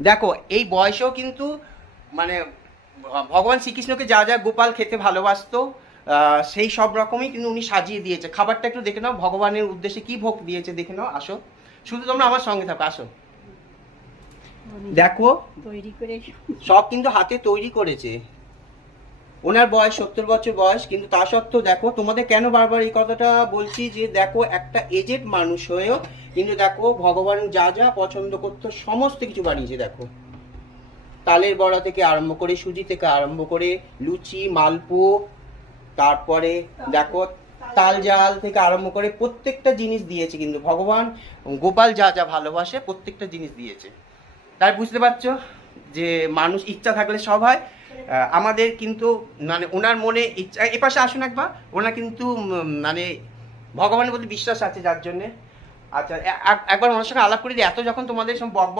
দেখো এই বয়সেও কিন্তু মানে ভগবান শ্রীকৃষ্ণকে যা যা গোপাল খেতে ভালোবাসতো সেই সব রকমই কিন্তু উনি সাজিয়ে দিয়েছে। খাবারটা একটু দেখে নাও, ভগবানের উদ্দেশ্যে কি ভোগ দিয়েছে দেখে নাও। আসো, শুধু তোমরা আমার সঙ্গে থাকো, আসো। দেখো তৈরি করে সব কিন্তু হাতে তৈরি করেছে। ওনার বয়স 70 বছর বয়স, কিন্তু তা সত্ত্বেও দেখো, তোমাদের কেন বারবার এই কথাটা বলছি যে দেখো একটা এজেড মানুষ হয়েও কিন্তু দেখো ভগবান যা যা পছন্দ করতো সমস্ত কিছু বানিয়েছে। দেখো তালের বড়া থেকে আরম্ভ করে, সুজি থেকে আরম্ভ করে, লুচি, মালপো, তারপরে দেখো তাল জাল থেকে আরম্ভ করে প্রত্যেকটা জিনিস দিয়েছে। কিন্তু ভগবান গোপাল যা যা ভালোবাসে প্রত্যেকটা জিনিস দিয়েছে। তাই বুঝতে পারছো যে মানুষ ইচ্ছা থাকলে সব হয়। আমাদের কিন্তু মানে ওনার মনে ইচ্ছা, এ পাশে আসুন একবার। ওনার কিন্তু মানে ভগবানের প্রতি বিশ্বাস আছে যার জন্যে। আচ্ছা একবার ওনার সঙ্গে আলাপ করে দিই। এত যখন তোমাদের সব বক